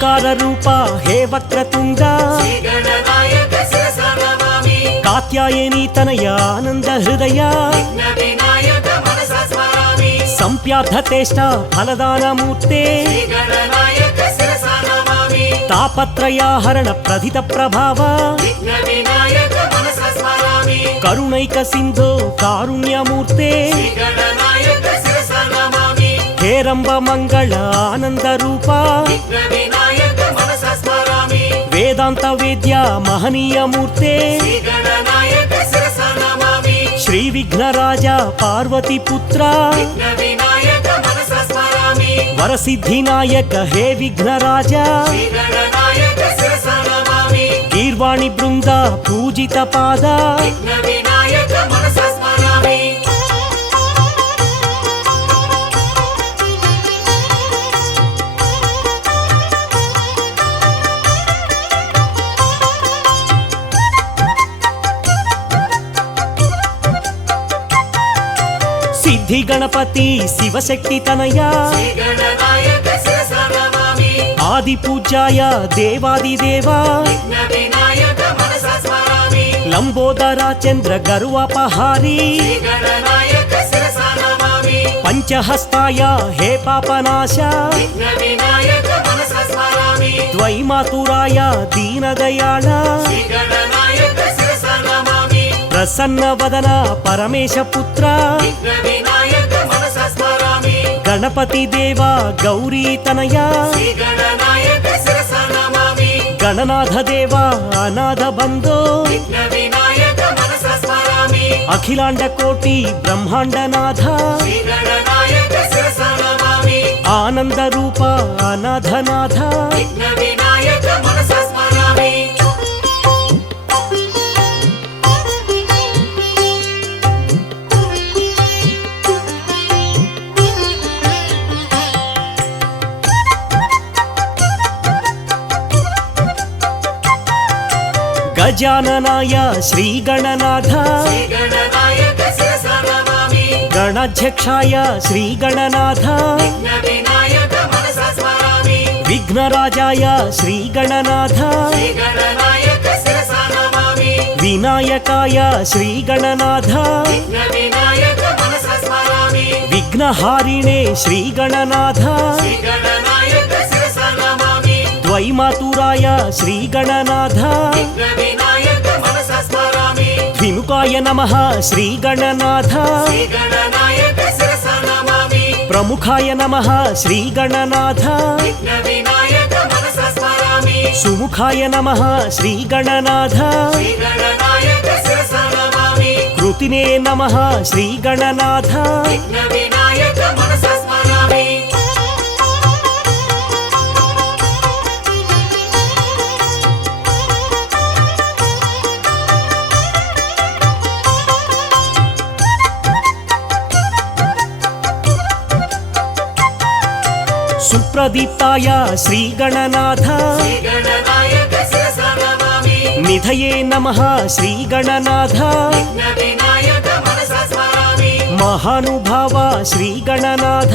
ఓంಕಾರ ರೂಪ ಹೇ ವಕ್ರತುಂಡ ಕಾತ್ಯಾಯನಿ ತನಯ ಆನಂದ ಹೃದಯ ಸಂಪ್ಯಾರ್ಥತೇಷ್ಟ ಫಲದಾನ ಮೂರ್ತೆ ತಾಪತ್ರಯಾಹರಣ ಪ್ರಧಿತ ಪ್ರಭಾವ ಕರುಣೈಕ ಸಿಂಧೋ ಕಾರುಣ್ಯಮೂರ್ತೆ ಹೇರಂಬ ಮಂಗಳ ಆನಂದ ರೂಪ ವೇದಾಂತ ವೇದ್ಯ ಮಹನೀಯ ಮೂರ್ತೆ ಶ್ರೀ ವಿಘ್ನರಾಜ ಪಾರ್ವತಿ ಪುತ್ರ ವರಸಿದ್ಧಿನಾಯಕ ಹೇ ವಿಘ್ನರಾಜ ಗೀರ್ವಾಣಿ ಬೃಂದ ಪೂಜಿತ ಪಾದ ಸಿದ್ಧಿ ಗಣಪತಿ ಶಿವಶಕ್ತಿ ತನಯ ಆದಿ ಪೂಜ್ಯಾಯ ದೇವಾದಿದೇವ ಲಂಬೋದರ ಚಂದ್ರ ಗರುವಪಹಾರಿ ಪಂಚಹಸ್ತಾಯ ಹೇ ಪಾಪನಾಶ ದ್ವೈಮಾತುರಾಯ ದೀನದಯಾಳ ಪ್ರಸನ್ನ ವದನ ಪರಮೇಶ ಪುತ್ರ ಗಣಪತಿ ದೇವ ಗೌರಿ ತನಯ ಗಣನಾಥ ದೇವ ಅನಾಥ ಬಂಧೋ ಅಖಿಲಾಂಡ ಕೋಟಿ ಬ್ರಹ್ಮಾಂಡನಾಥ ಆನಂದ ರೂಪ ಅನಾಥನಾಥ ಗಜಾನನಾಯ ಶ್ರೀ ಗಣನಾಥ ಗಣಾಧ್ಯಕ್ಷಾಯ ಶ್ರೀ ಗಣನಾಥ ವಿಘ್ನರಾಜಾಯ ಶ್ರೀ ಗಣನಾಥ ವಿನಾಯಕಾಯ ಶ್ರೀ ಗಣನಾಥ ವಿಘ್ನಹಾರಿಣೆ ಶ್ರೀ ಗಣನಾಥ ದ್ವೈಮಾತುರಾಯ ಶ್ರೀ ಗಣನಾಥ ದ್ವಿಮುಖಾಯ ನಮಃ ಶ್ರೀ ಗಣನಾಥ ಪ್ರಮುಖಾಯ ನಮಃ ಶ್ರೀ ಗಣನಾಥ ಸುಮುಖಾಯ ನಮಃ ಶ್ರೀ ಗಣನಾಥ ಕೃತಿನೇ ನಮಃ ಶ್ರೀ ಗಣನಾಥ ಸುಪ್ರದೀಪ್ತಾಯ ಶ್ರೀ ಗಣನಾಥ ನಿಧಯೇ ನಮಃ ಶ್ರೀ ಗಣನಾಥ ಮಹಾನುಭಾವ ಶ್ರೀ ಗಣನಾಥ